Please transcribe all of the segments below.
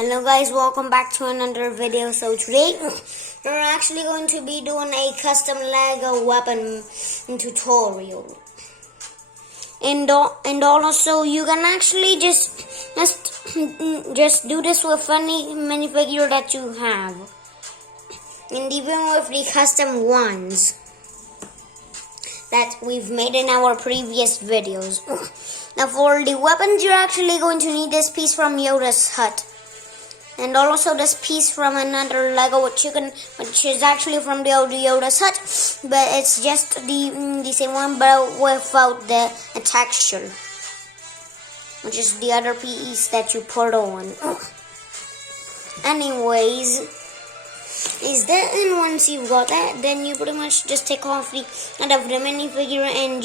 Hello guys, welcome back to another video. So today we're actually going to be doing a custom Lego weapon tutorial. And also you can actually just do this with any minifigure that you have. And even with the custom ones that we've made in our previous videos. Now for the weapons, you're actually going to need this piece from Yoda's hut. And also this piece from another Lego which is actually from the old Yoda's hut, but it's just the same one but without the texture, which is the other piece that you put on. Anyways, is that, and once you've got that, then you pretty much just take off the end of the minifigure and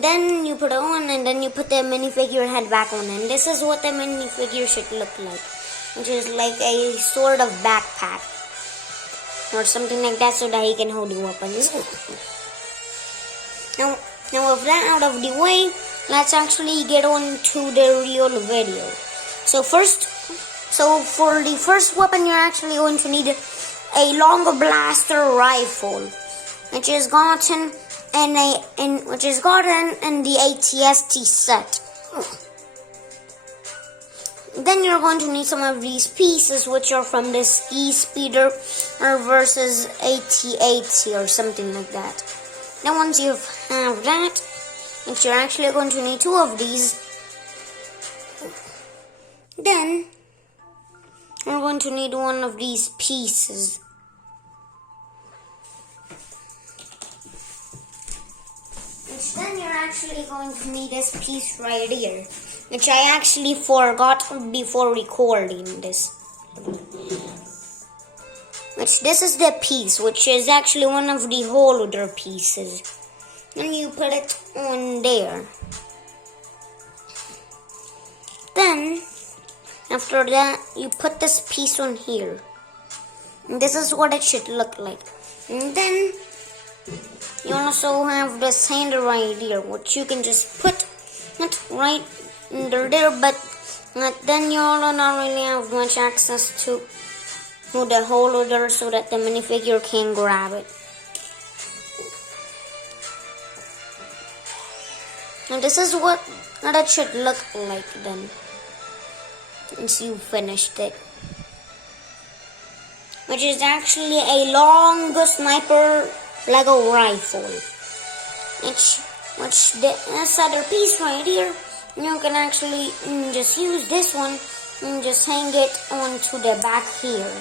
then you put it on, and then you put the minifigure head back on, and this is what the minifigure should look like. Which is like a sort of backpack or something like that, so that he can hold the weapons. Now with that out of the way, let's actually get on to the real video. So for the first weapon, you're actually going to need a long blaster rifle, which is gotten in the ATST set. Then you're going to need some of these pieces, which are from this E-Speeder versus AT-80 or something like that. Then once you have that, and you're actually going to need two of these, then you're going to need one of these pieces. Which then you're actually going to need this piece right here, which I actually forgot before recording this. Which this is the piece, which is actually one of the holder pieces. And you put it on there. Then, after that, you put this piece on here. And this is what it should look like. And then, you also have this hand right here, which you can just put it right under there, but then you'll not really have much access to the holder so that the minifigure can grab it. And this is what it should look like then, once you finished it. Which is actually a long sniper Lego rifle. Which this other piece right here, you can actually just use this one and just hang it onto the back here.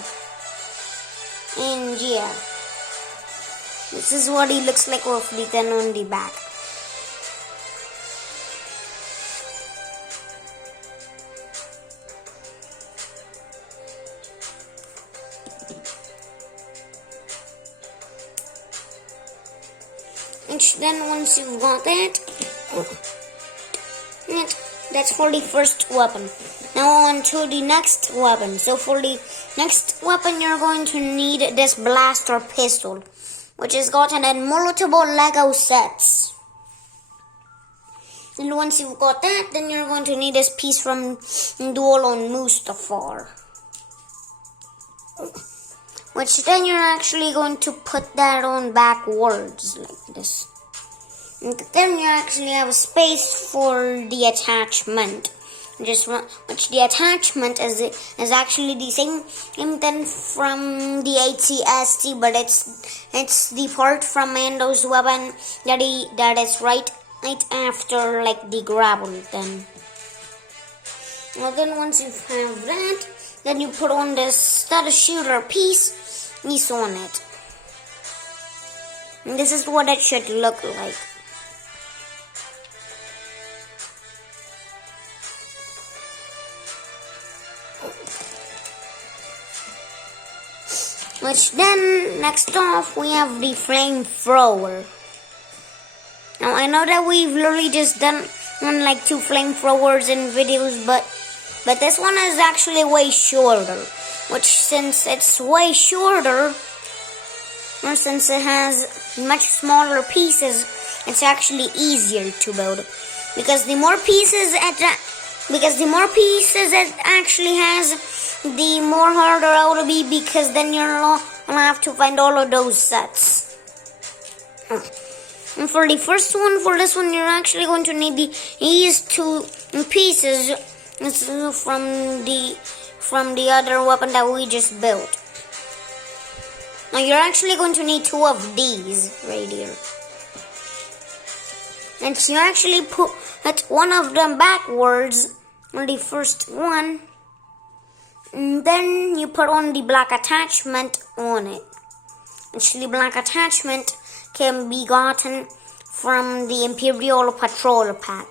And yeah, this is what he looks like with the gun on the back. Which then once you've got that, that's for the first weapon. Now on to the next weapon. So for the next weapon, you're going to need this blaster pistol, which is gotten in multiple Lego sets. And once you've got that, then you're going to need this piece from Duel on Mustafar. Which then you're actually going to put that on backwards like this. And then you actually have a space for the attachment. Which the attachment is actually the same then from the ATST, but it's the part from Mando's weapon that is right after like the grapple then. Well, then once you have that, then you put on this stutter shooter piece, he's on it. And this is what it should look like. Which then, next off, we have the Flamethrower. Now, I know that we've literally just done like 2 flamethrowers in videos, but this one is actually way shorter. Which, since it's way shorter, or since it has much smaller pieces, it's actually easier to build. Because the more pieces Because the more pieces it actually has, the more harder it will be, because then you'll have to find all of those sets. And for the first one, for this one, you're actually going to need these two pieces from the other weapon that we just built. Now you're actually going to need two of these right here. And you actually put one of them backwards on the first one. And then you put on the black attachment on it. Actually, black attachment can be gotten from the Imperial Patrol pack.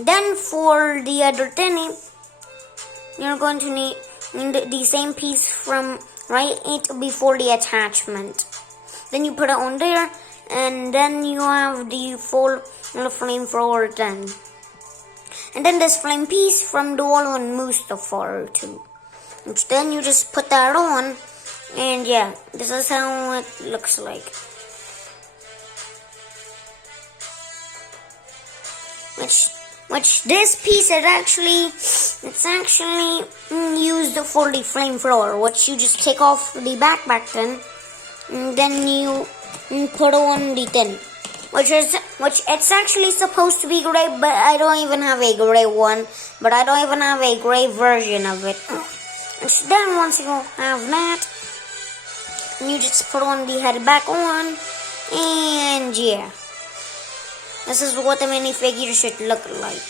Then for the other thingy, you're going to need the same piece from right before the attachment. Then you put it on there, and then you have the full flamethrower done. And then this flame piece from the wall on Mustafar too. Which then you just put that on, and yeah, this is how it looks like. Which this piece is actually used for the flamethrower, which you just take off the backpack and then you put on the tin, which it's actually supposed to be gray, but I don't even have a gray one, but I don't even have a gray version of it. And then once you have that, you just put on the head back on, and yeah, this is what the minifigure should look like.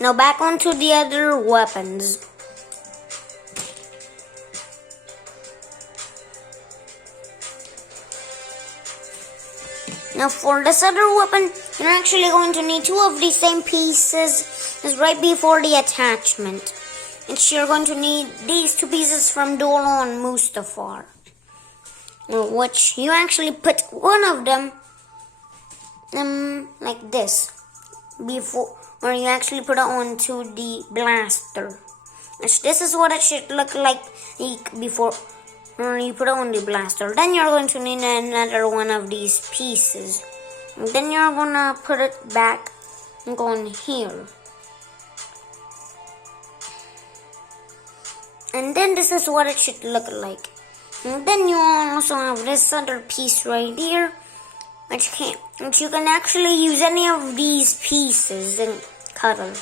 Now back onto the other weapons. Now for this other weapon, you're actually going to need two of the same pieces as right before the attachment. And you're going to need these two pieces from Dolo and Mustafar. Which you actually put one of them like this before, or you actually put it onto the blaster. Which this is what it should look like before you put it on the blaster. Then you're going to need another one of these pieces. And then you're gonna put it back and go in here. And then this is what it should look like. And then you also have this other piece right here, which you can actually use any of these pieces and cutter.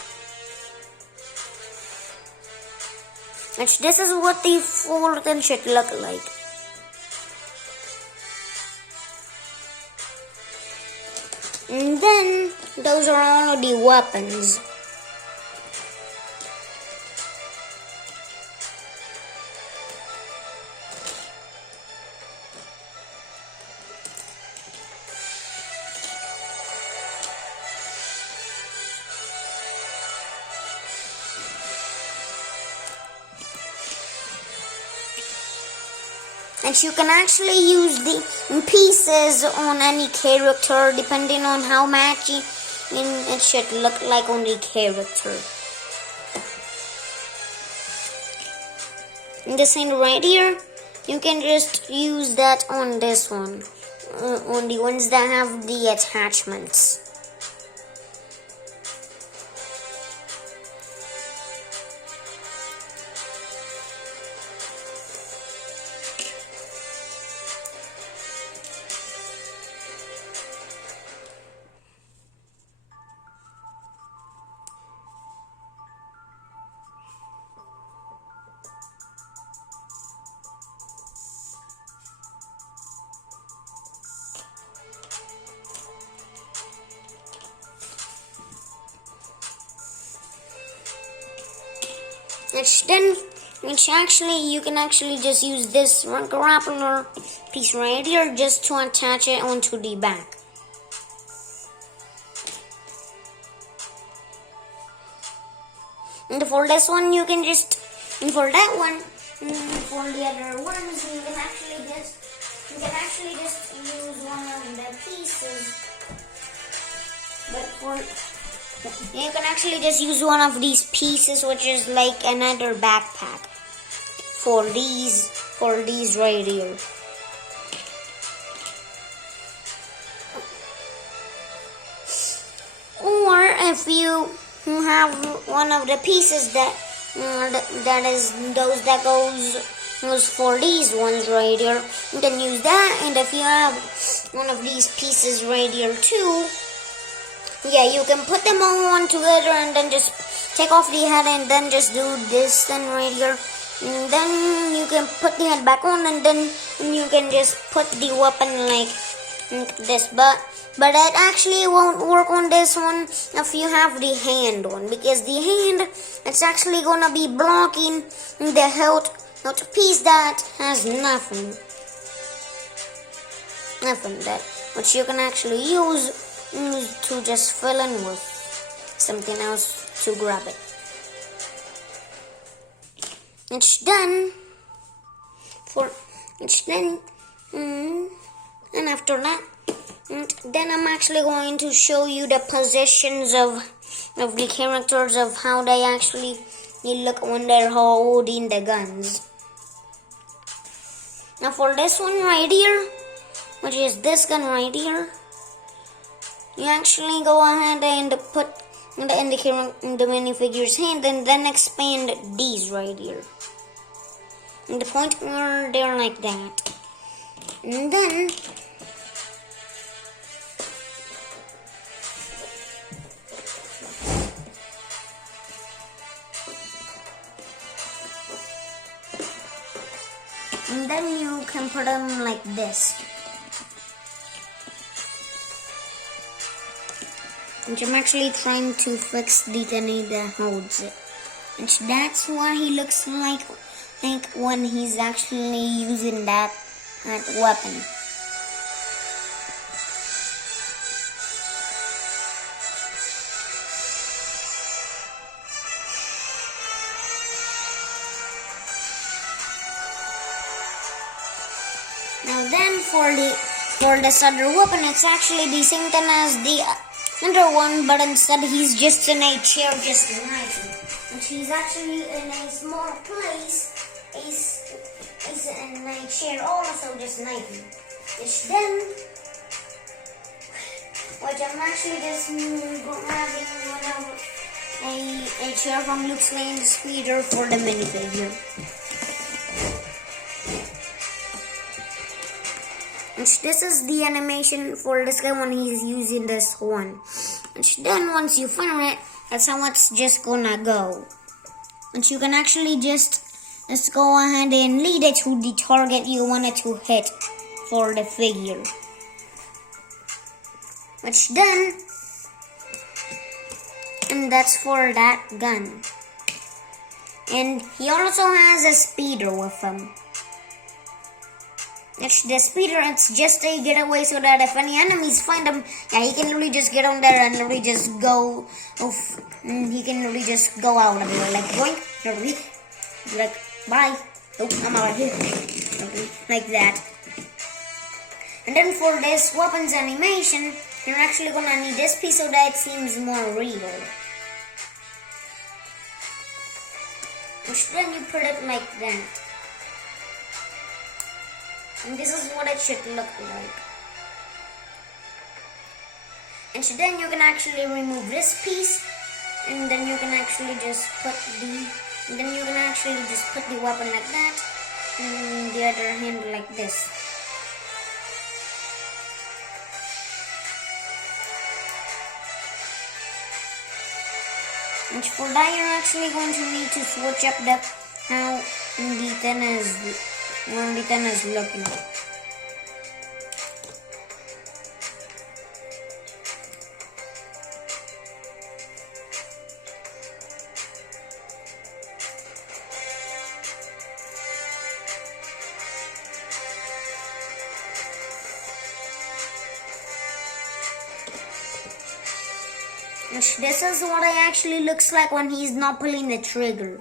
Which this is what the full thing should look like. And then those are all of the weapons. And you can actually use the pieces on any character depending on how matchy it should look like on the character. And this thing right here, you can just use that on this one, on the ones that have the attachments. You can actually just use this grappler piece right here just to attach it onto the back. And for this one, you can just, and for that one, for the other ones, you can actually just use one of the pieces. But You can actually just use one of these pieces, which is like another backpack for these right here. Or if you have one of the pieces that is those that goes for these ones right here, you can use that. And if you have one of these pieces right here too, yeah, you can put them all on together and then just take off the head and then just do this then right here. And then you can put the head back on and then you can just put the weapon like this. But it actually won't work on this one if you have the hand on, because the hand, it's actually gonna be blocking the health piece that has nothing that which you can actually use to just fill in with something else to grab it. It's done. And after that, then I'm actually going to show you the positions of the characters, of how they actually look when they're holding the guns. Now for this one right here, which is this gun right here, you actually go ahead and put in the minifigure's hand and then expand these right here. And the point where they're like that. And then you can put them like this. Which I'm actually trying to fix the thingy that holds it. And that's why he looks like when he's actually using that weapon. Now then for this other weapon, it's actually the same thing as the other one, but instead he's just in a chair just knifing. And he's actually in a small place. He's in a chair also just knifing. Which I'm actually just grabbing a chair from Luke's Land Speeder for the minifigure. And this is the animation for this guy when he's using this one. And then once you fire it, that's how it's just gonna go. And you can actually just go ahead and lead it to the target you want it to hit for the figure. Which then, and that's for that gun. And he also has a speeder with him. It's the speeder, it's just a getaway so that if any enemies find him, yeah, he can really just get on there and really just go off. He can really just go out of there, like boink, like bye. Oh, I'm out of here. Like that. And then for this weapons animation, you're actually gonna need this piece so that it seems more real. Which then you put it like that. And this is what it should look like. And so then you can actually remove this piece, and then you can actually just put the weapon like that, and the other hand like this. And for that, you're actually going to need to switch up how the tin is looking. This is what it actually looks like when he's not pulling the trigger.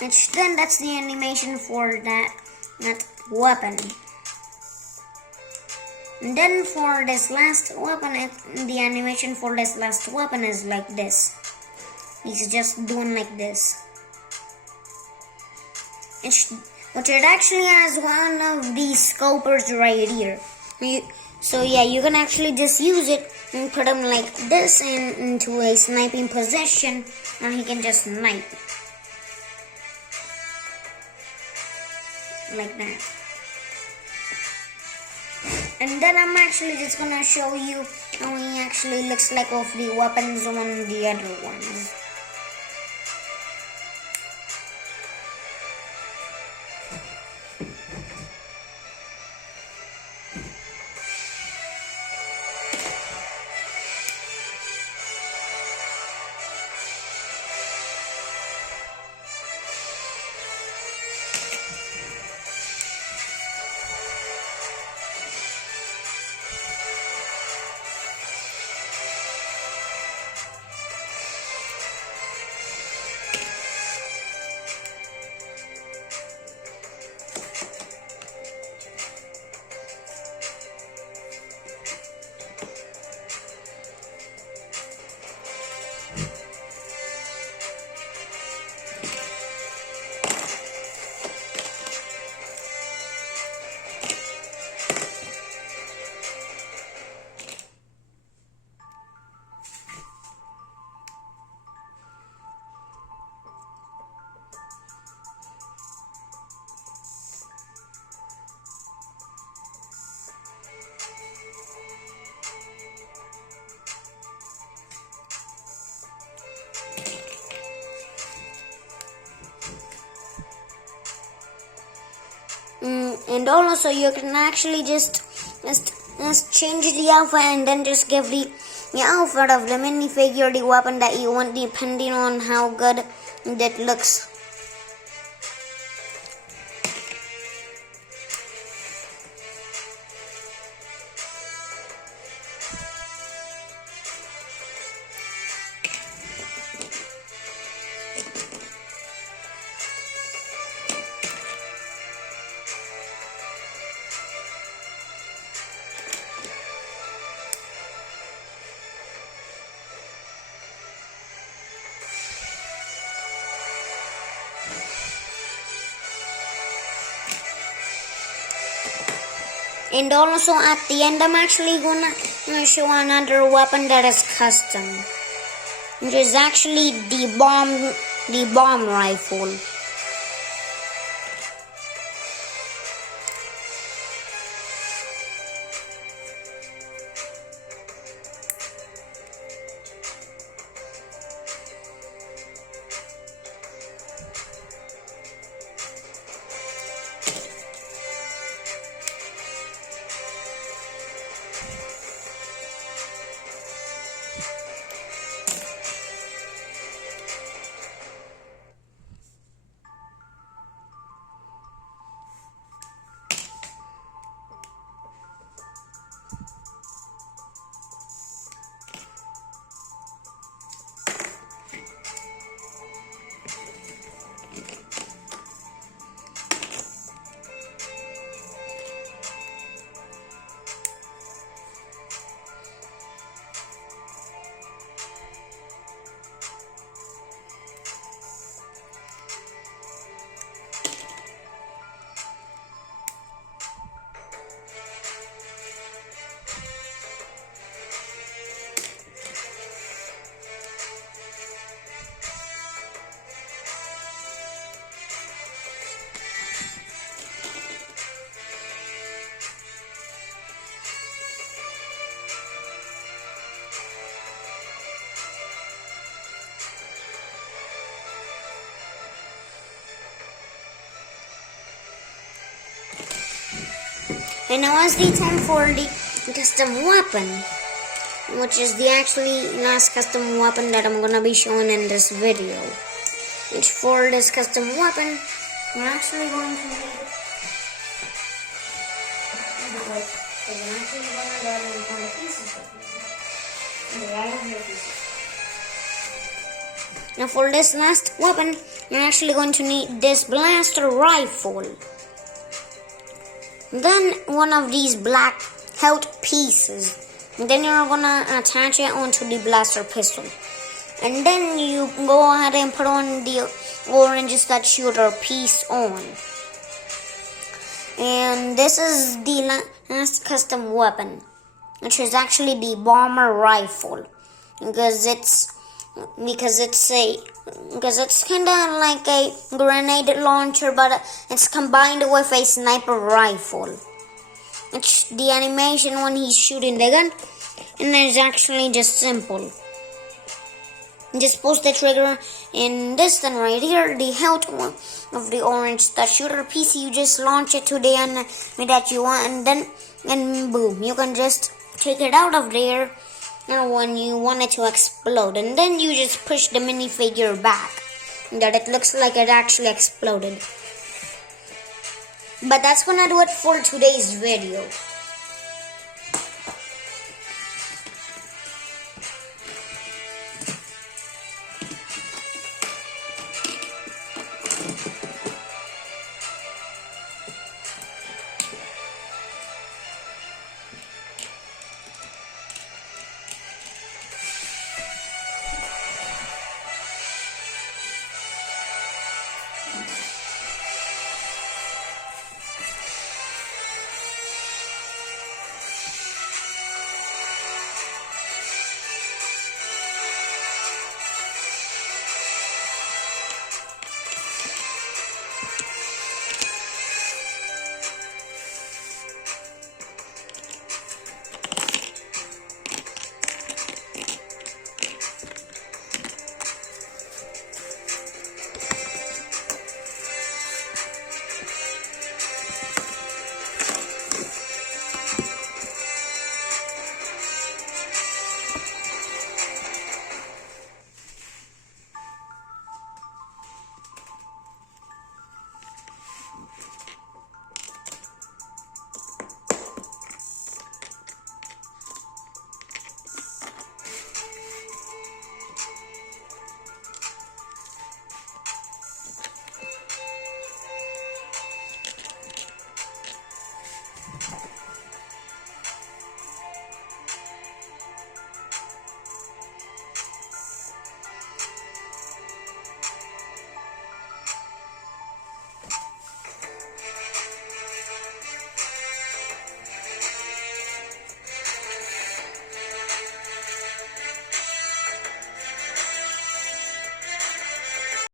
Which then that's the animation for that weapon. And then for this last weapon, the animation for this last weapon is like this. He's just doing like this. Which it actually has one of these scopers right here. So yeah, you can actually just use it and put him like this into a sniping position, and he can just snipe. Like that. And then I'm actually just gonna show you how he actually looks like of the weapons on the other ones. And also you can actually just change the outfit and then just give the outfit of the minifigure the weapon that you want, depending on how good that looks. And also at the end, I'm actually gonna show another weapon that is custom, which is actually the bomb rifle. And now is the time for the custom weapon, which is the actually last custom weapon that I'm gonna be showing in this video. Which for this custom weapon, we're actually going to need Now for this last weapon, you're actually going to need this blaster rifle. Then one of these black health pieces. And then you're gonna attach it onto the blaster pistol. And then you go ahead and put on the orange stud shooter piece on. And this is the last custom weapon, which is actually the bomber rifle, because it's kind of like a grenade launcher, but it's combined with a sniper rifle. It's the animation when he's shooting the gun, and it's actually just simple. Just push the trigger, and this thing right here, the health of the orange stud shooter piece, you just launch it to the enemy that you want, and boom, you can just take it out of there when you want it to explode, and then you just push the minifigure back, that it looks like it actually exploded. But that's gonna do it for today's video.